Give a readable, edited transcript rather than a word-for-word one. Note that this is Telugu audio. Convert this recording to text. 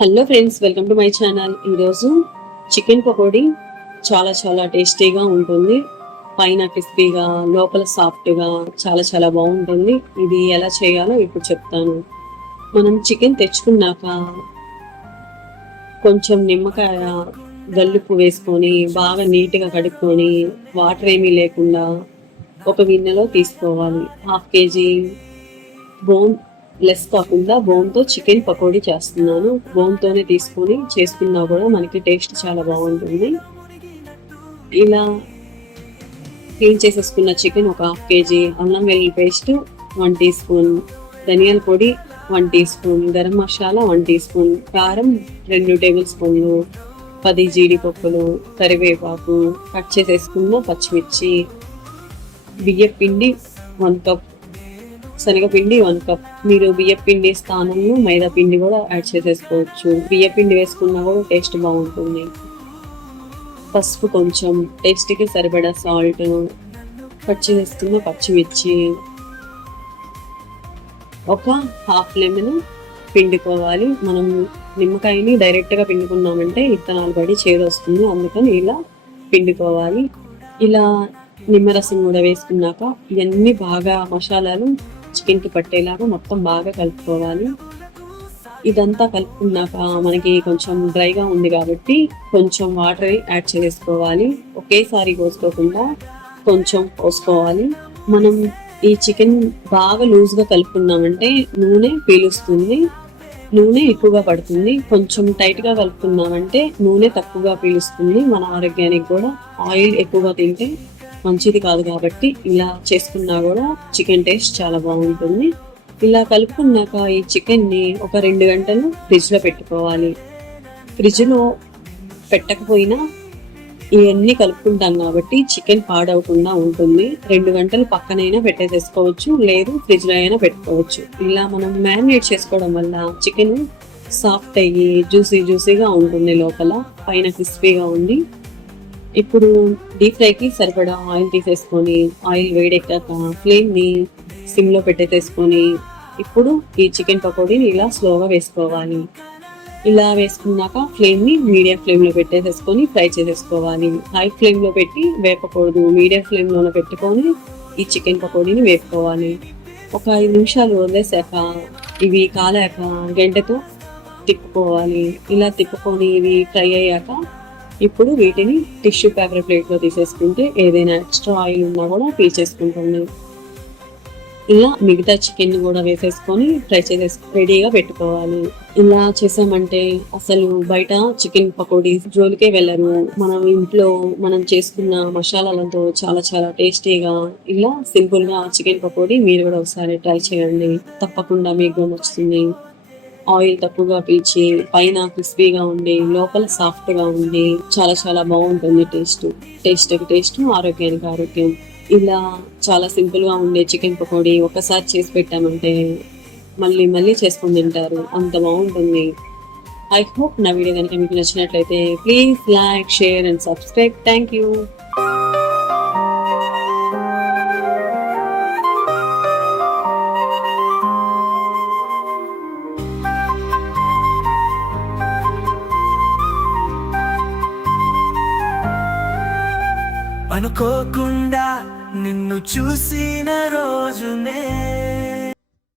Hello friends, welcome to my channel. ఈరోజు చికెన్ పకోడీ చాలా చాలా టేస్టీగా ఉంటుంది. పైన క్రిస్పీగా, లోపల సాఫ్ట్గా చాలా చాలా బాగుంటుంది. ఇది ఎలా చేయాలో ఇప్పుడు చెప్తాను. మనం చికెన్ తెచ్చుకున్నాక కొంచెం నిమ్మకాయ, గల్లుప్పు వేసుకొని బాగా నీట్గా కడుక్కొని వాటర్ ఏమీ లేకుండా ఒక గిన్నెలో తీసుకోవాలి. 1/2 kg బోన్ లెస్ కాకుండా బోన్తో చికెన్ పకోడీ చేస్తున్నాను. బోన్తోనే తీసుకొని చేసుకున్నా కూడా మనకి టేస్ట్ చాలా బాగుంటుంది. ఇలా క్లీన్ చేసేసుకున్న చికెన్ ఒక 1/2 kg, అల్లం వెల్లుల్లి పేస్ట్ 1 టీ స్పూన్, ధనియాల పొడి 1 teaspoon, garam masala 1 teaspoon, కారం 2 టేబుల్ స్పూన్లు, 10 జీడిపప్పులు, కరివేపాకు, కట్ చేసేసుకున్న పచ్చిమిర్చి, బియ్యం పిండి 1 కప్, శనగపిండి 1 కప్. మీరు బియ్యం పిండి స్థానంలో మైదా పిండి కూడా యాడ్ చేసేసుకోవచ్చు. బియ్యం పిండి వేసుకున్నా కూడా టేస్ట్ బాగుంటుంది. పసుపు కొంచెం, టేస్ట్కి సరిపడా సాల్ట్, కట్ చేసుకున్న పచ్చిమిర్చి, ఒక 1/2 లెమన్ పిండుకోవాలి. మనం నిమ్మకాయని డైరెక్ట్గా పిండుకున్నామంటే ఇత్తనాలు పడి చేదు వస్తుంది, అందుకని ఇలా పిండుకోవాలి. ఇలా నిమ్మరసం కూడా వేసుకున్నాక ఇవన్నీ బాగా మసాలాలు చికెన్కి పట్టేలాగా మొత్తం బాగా కలుపుకోవాలి. ఇదంతా కలుపుకున్నాక మనకి కొంచెం డ్రైగా ఉంది కాబట్టి కొంచెం వాటర్ యాడ్ చేసుకోవాలి. ఒకేసారి పోసుకోకుండా కొంచెం పోసుకోవాలి. మనం ఈ చికెన్ బాగా లూజ్గా కలుపుకున్నామంటే నూనె పీలుస్తుంది, నూనె ఎక్కువగా పడుతుంది. కొంచెం టైట్గా కలుపుకున్నామంటే నూనె తక్కువగా పీలుస్తుంది. మన ఆరోగ్యానికి కూడా ఆయిల్ ఎక్కువగా తింటే మంచిది కాదు కాబట్టి ఇలా చేసుకున్నా కూడా చికెన్ టేస్ట్ చాలా బాగుంటుంది. ఇలా కలుపుకున్నాక ఈ చికెన్ని ఒక 2 గంటలు ఫ్రిడ్జ్లో పెట్టుకోవాలి. ఫ్రిడ్జ్లో పెట్టకపోయినా ఇవన్నీ కలుపుకుంటాం కాబట్టి చికెన్ పాడవకుండా ఉంటుంది. 2 గంటలు పక్కనైనా పెట్టేసేసుకోవచ్చు, లేదు ఫ్రిడ్జ్లో అయినా పెట్టుకోవచ్చు. ఇలా మనం మ్యారినేట్ చేసుకోవడం వల్ల చికెన్ సాఫ్ట్ అయ్యి జ్యూసీగా ఉంటుంది, లోపల పైన క్రిస్పీగా ఉంది. ఇప్పుడు డీప్ ఫ్రైకి సరిపడా ఆయిల్ తీసేసుకొని ఆయిల్ వేడెక్కాక ఫ్లేమ్ని సిమ్లో పెట్టేసుకొని ఇప్పుడు ఈ చికెన్ పకోడీని ఇలా స్లోగా వేసుకోవాలి. ఇలా వేసుకున్నాక ఫ్లేమ్ని మీడియం ఫ్లేమ్లో పెట్టేసేసుకొని ఫ్రై చేసేసుకోవాలి. హై ఫ్లేమ్లో పెట్టి వేపకూడదు, మీడియం ఫ్లేమ్లోనే పెట్టుకొని ఈ చికెన్ పకోడీని వేపుకోవాలి. ఒక 5 నిమిషాలు వదిలేసాక ఇవి కాలాక గంటతో తిప్పుకోవాలి. ఇలా తిప్పుకొని ఇవి ఫ్రై అయ్యాక ఇప్పుడు వీటిని టిష్యూ పేపర్ ప్లేట్లో తీసేసుకుంటే ఏదైనా ఎక్స్ట్రా ఆయిల్ ఉన్నా కూడా పీల్చేసుకుంటుంది. ఇలా మిగతా చికెన్ కూడా వేసేసుకొని ఫ్రై చేసేసి రెడీగా పెట్టుకోవాలి. ఇలా చేసామంటే అసలు బయట చికెన్ పకోడీ జోలికే వెళ్ళరు. మనం ఇంట్లో మనం చేసుకున్న మసాలాలతో చాలా చాలా టేస్టీగా ఇలా సింపుల్గా చికెన్ పకోడీ మీరు కూడా ఒకసారి ట్రై చేయండి, తప్పకుండా మీకు నచ్చుతుంది. ఆయిల్ తక్కువగా పీల్చి పైన క్రిస్పీగా ఉండి లోపల సాఫ్ట్గా ఉండి చాలా చాలా బాగుంటుంది. టేస్ట్ ఆరోగ్యానికి ఆరోగ్యం. ఇలా చాలా సింపుల్గా ఉండే చికెన్ పకోడీ ఒకసారి చేసి పెట్టామంటే మళ్ళీ మళ్ళీ చేసుకొని తింటారు, అంత బాగుంటుంది. ఐ హోప్ నా వీడియో కనుక మీకు నచ్చినట్లయితే please like, share and subscribe. Thank you. అనుకోకుండా నిన్ను చూసిన రోజునే